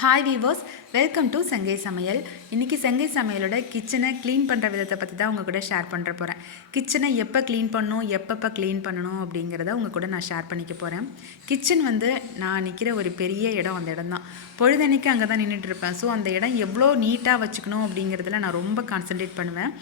Hi viewers welcome to Sengai சமையல் இன்றைக்கி செங்கை சமையலோட கிச்சனை க்ளீன் பண்ணுற விதத்தை பற்றி தான் உங்கள் கூட ஷேர் பண்ணுற போகிறேன் கிச்சனை எப்போ க்ளீன் பண்ணணும் எப்பப்போ க்ளீன் பண்ணணும் அப்படிங்கிறத உங்கள் கூட நான் ஷேர் பண்ணிக்க போகிறேன் கிச்சன் வந்து நான் நிற்கிற ஒரு பெரிய இடம் அந்த இடம் தான் பொழுதன்னைக்கு அங்கே தான் நின்றுட்டு இருப்பேன். ஸோ அந்த இடம் எவ்வளோ நீட்டாக வச்சுக்கணும் அப்படிங்கிறதுல நான் ரொம்ப கான்சென்ட்ரேட் பண்ணுவேன்.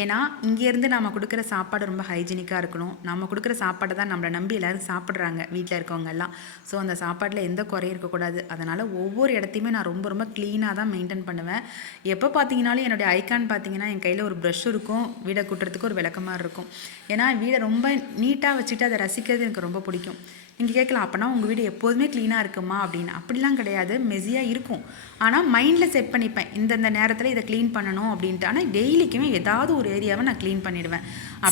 ஏன்னா இங்கேருந்து நம்ம கொடுக்குற சாப்பாடு ரொம்ப ஹைஜீனிக்காக இருக்கணும். நம்ம கொடுக்குற சாப்பாடை தான் நம்மளை நம்பி எல்லோரும் சாப்பிட்றாங்க வீட்டில் இருக்கவங்க எல்லாம். ஸோ அந்த சாப்பாட்டில் எந்த குறையும் இருக்கக்கூடாது. அதனால் ஒவ்வொரு இடத்தையும் நான் ரொம்ப ரொம்ப க்ளீனாக தான் மெயின்டைன் பண்ணுவேன். எப்போ பார்த்தீங்கனாலும் என்னுடைய ஐக்கான் பார்த்தீங்கன்னா என் கையில் ஒரு ப்ரஷ் இருக்கும். வீடை கூட்டுறதுக்கு ஒரு விளக்கமாக இருக்கும். ஏன்னா வீடை ரொம்ப நீட்டாக வச்சுட்டு அதை ரசிக்கிறது எனக்கு ரொம்ப பிடிக்கும். நீங்கள் கேட்கலாம் அப்போனா உங்கள் வீடு எப்போதுமே க்ளீனாக இருக்குமா? அப்படின்னு. அப்படிலாம் கிடையாது. மெஸியாக இருக்கும். ஆனால் மைண்டில் செட் பண்ணிப்பேன். இந்தந்த நேரத்தில் இதை க்ளீன் பண்ணணும் அப்படின்ட்டு. ஆனால் டெய்லிக்குமே ஏதாவது ஒரு ஏரியாவை நான் க்ளீன் பண்ணிடுவேன்.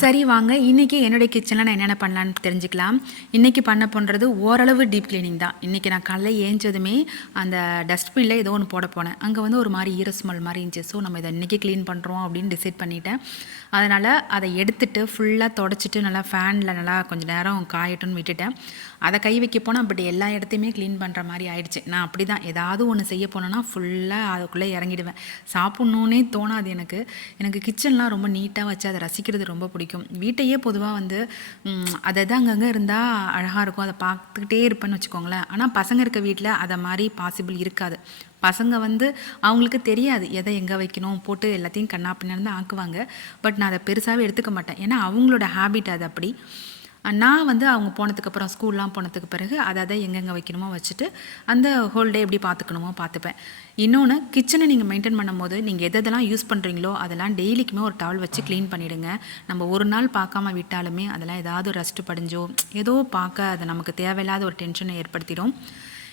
சரி வாங்க. இன்றைக்கி என்னுடைய கிச்சனில் நான் என்னென்ன பண்ணலான்னு தெரிஞ்சுக்கலாம். இன்றைக்கி பண்ண பண்ணுறது ஓரளவு டீப் க்ளீனிங் தான். இன்றைக்கி நான் காலையில் ஏஞ்சதுமே அந்த டஸ்ட்பினில் ஏதோ ஒன்று போட போனேன். அங்கே வந்து ஒரு மாதிரி ஈர ஸ்மெல் மாதிரி இருந்துச்சு. ஸோ நம்ம இதை இன்றைக்கி க்ளீன் பண்ணுறோம் அப்படின்னு டிசைட் பண்ணிட்டேன். அதனால் அதை எடுத்துட்டு ஃபுல்லாக தொடச்சிட்டு நல்லா ஃபேனில் நல்லா கொஞ்சம் நேரம் காயட்டும்னு விட்டுட்டேன். அதை கை வைக்க போனால் பட் எல்லா இடத்தையுமே க்ளீன் பண்ணுற மாதிரி ஆயிடுச்சு. நான் அப்படி தான் ஏதாவது ஒன்று செய்ய போனேன்னா ஃபுல்லாக அதுக்குள்ளே இறங்கிடுவேன். சாப்பிட்ணுன்னே தோணாது எனக்கு. எனக்கு கிச்சன்லாம் ரொம்ப நீட்டாக வச்சு அதை ரசிக்கிறது ரொம்ப பிடிக்கும். வீட்டையே பொதுவாக வந்து அதை தான் அங்கங்கே இருந்தால் அழகாக இருக்கும். அதை பார்த்துக்கிட்டே இருப்பேன்னு வச்சுக்கோங்களேன். ஆனால் பசங்க இருக்க வீட்டில் அதை மாதிரி பாசிபிள் இருக்காது. பசங்க வந்து அவங்களுக்கு தெரியாது எதை எங்கே வைக்கணும் போட்டு எல்லாத்தையும் கண்ணா பின்னாடி தான் ஆக்குவாங்க. பட் நான் அதை பெருசாகவே எடுத்துக்க மாட்டேன். ஏன்னா அவங்களோட ஹேபிட் அது அப்படி. நான் வந்து அவங்க போனதுக்கப்புறம் ஸ்கூல்லாம் போனதுக்கு பிறகு அதை அதை எங்கெங்கே வைக்கணுமோ வச்சுட்டு அந்த ஹோல் டே எப்படி பார்த்துக்கணுமோ பார்த்துப்பேன் இன்னொன்று கிச்சனை நீங்கள் மெயின்டைன் பண்ணும்போது நீங்கள் எதெல்லாம் யூஸ் பண்ணுறீங்களோ அதெல்லாம் டெய்லிக்குமே ஒரு டவல் வச்சு க்ளீன் பண்ணிவிடுங்க நம்ம ஒரு நாள் பார்க்காம விட்டாலுமே அதெல்லாம் ஏதாவது ரஸ்ட் படிஞ்சோ ஏதோ பார்க்க அது நமக்கு தேவையில்லாத ஒரு டென்ஷனை ஏற்படுத்திடும்.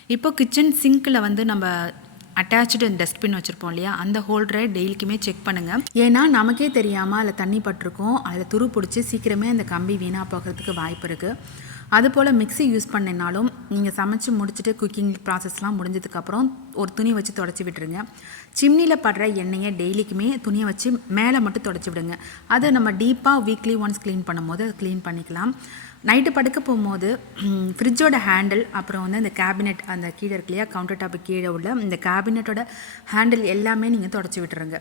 இப்போ கிச்சன் சிங்க்கில் வந்து நம்ம அட்டாச்சு டஸ்ட்பின் வச்சுருப்போம் இல்லையா? அந்த ஹோல்டரை டெய்லிக்குமே செக் பண்ணுங்கள் ஏன்னா நமக்கே தெரியாமல் அதில் தண்ணி பட்டிருக்கோம். அதில் துரு பிடிச்சி சீக்கிரமே அந்த கம்பி வீணாக போகிறதுக்கு வாய்ப்பு இருக்குது அதுபோல் மிக்சி யூஸ் பண்ணினாலும் நீங்கள் சமைச்சு முடிச்சுட்டு குக்கிங் ப்ராசஸ்லாம் முடிஞ்சதுக்கப்புறம் ஒரு துணி வச்சு தொடச்சி விட்டுருங்க. சிம்னியில் படுற எண்ணெயை டெய்லிக்குமே துணியை வச்சு மேலே மட்டும் தொடச்சி விடுங்க. அதை நம்ம டீப்பாக வீக்லி ஒன்ஸ் க்ளீன் பண்ணும்போது அதை க்ளீன் பண்ணிக்கலாம். நைட்டு படுக்க போகும்போது ஃப்ரிட்ஜோட ஹேண்டில் அப்புறம் வந்து அந்த கேபினெட் அந்த கீழே இருக்கு இல்லையா கவுண்டர் டாப்பு கீழே உள்ள இந்த கேபினெட்டோட ஹேண்டில் எல்லாமே நீங்கள் தொடச்சி விட்டுருங்க.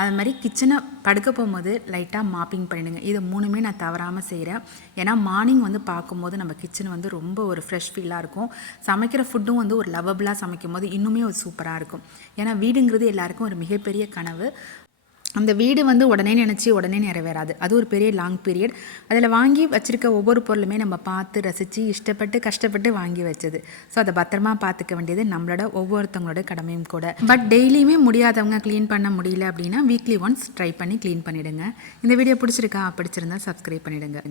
அது மாதிரி கிச்சனை படுக்க போகும்போது லைட்டாக மாப்பிங் பண்ணிடுங்க. இது மூணுமே நான் தவறாமல் செய்கிறேன் ஏன்னா மார்னிங் வந்து பார்க்கும்போது நம்ம கிச்சன் வந்து ரொம்ப ஒரு ஃப்ரெஷ் ஃபீலாக இருக்கும். சமைக்கிற ஃபுட்டும் வந்து ஒரு லவபிளாக சமைக்கும் போது இன்னுமே ஒரு சூப்பராக இருக்கும். ஏன்னா வீடுங்கிறது எல்லாருக்கும் ஒரு மிகப்பெரிய கனவு. அந்த வீடு வந்து உடனே நினச்சி உடனே நிறைவேறாது. அது ஒரு பெரிய லாங் பீரியட் அதில் வாங்கி வச்சுருக்க ஒவ்வொரு பொருளுமே நம்ம பார்த்து ரசித்து இஷ்டப்பட்டு கஷ்டப்பட்டு வாங்கி வச்சது. ஸோ அதை பத்திரமா பார்த்துக்க வேண்டியது நம்மளோட ஒவ்வொருத்தவங்களோட கடமையும் கூட. பட் டெய்லியுமே முடியாதவங்க க்ளீன் பண்ண முடியல அப்படின்னா வீக்லி ஒன்ஸ் ட்ரை பண்ணி க்ளீன் பண்ணிவிடுங்க இந்த வீடியோ பிடிச்சிருக்கா பிடிச்சிருந்தா சப்ஸ்கிரைப் பண்ணிவிடுங்க